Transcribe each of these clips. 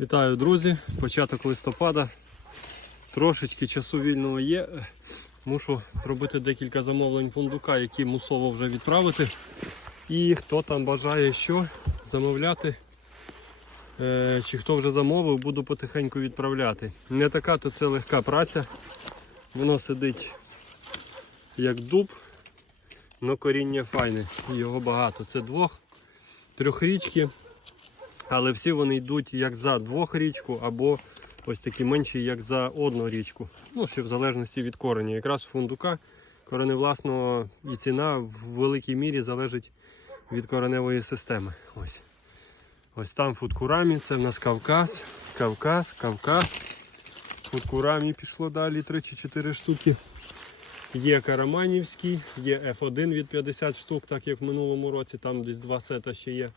Вітаю, друзі! Початок листопада. Трошечки часу вільного є. Мушу зробити декілька замовлень фундука, які мусово вже відправити. І хто там бажає що замовляти, е, чи хто вже замовив, буду потихеньку відправляти. Не така то це легка праця. Воно сидить як дуб, але коріння файне. Його багато. Це двох, трьохрічки. Але всі вони йдуть як за двохрічку або ось такі менші, як за одну річку. Ну, ще в залежності від кореня. Якраз фундука кореневласного і ціна в великій мірі залежить від кореневої системи. Ось. Ось там фудкурамі, це в нас Кавказ, Кавказ, Кавказ. Фудкурамі пішло далі 3 чи 4 штуки. Є Караманівський, є F1 від 50 штук, так як в минулому році, там десь два сета ще є.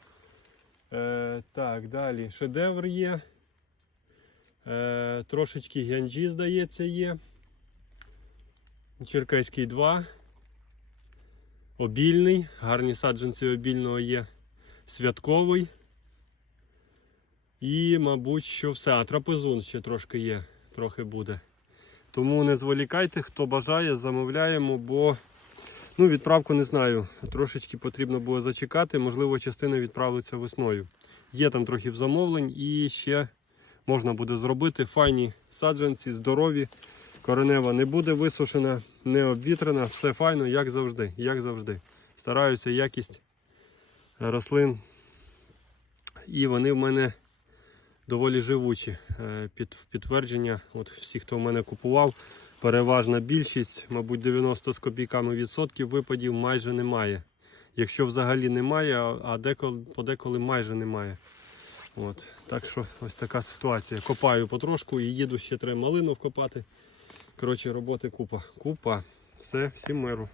Е, так, далі. Шедевр є. Е, трошечки гянджі, здається, є. Черкаський 2. Обільний. Гарні саджанці обільного є. Святковий. І, мабуть, що все. А трапезун ще трошки є, трохи буде. Тому не зволікайте, хто бажає, замовляємо, бо Ну, відправку не знаю. Трошечки потрібно було зачекати. Можливо, частина відправиться весною. Є там трохи замовлень і ще можна буде зробити. Файні саджанці, здорові. Коренева не буде висушена, не обвітрена. Все файно, як завжди. Як завжди. Стараюся якість рослин. І вони в мене доволі живучі. Е, Під підтвердження, от всі, хто в мене купував, переважна більшість, мабуть, 90 з копійками відсотків випадів майже немає. Якщо взагалі немає, а- деколи, подеколи майже немає. От. Так що ось така ситуація. Копаю потрошку і їду ще треба малину вкопати. Коротше, роботи купа. Купа. Все, всім миру.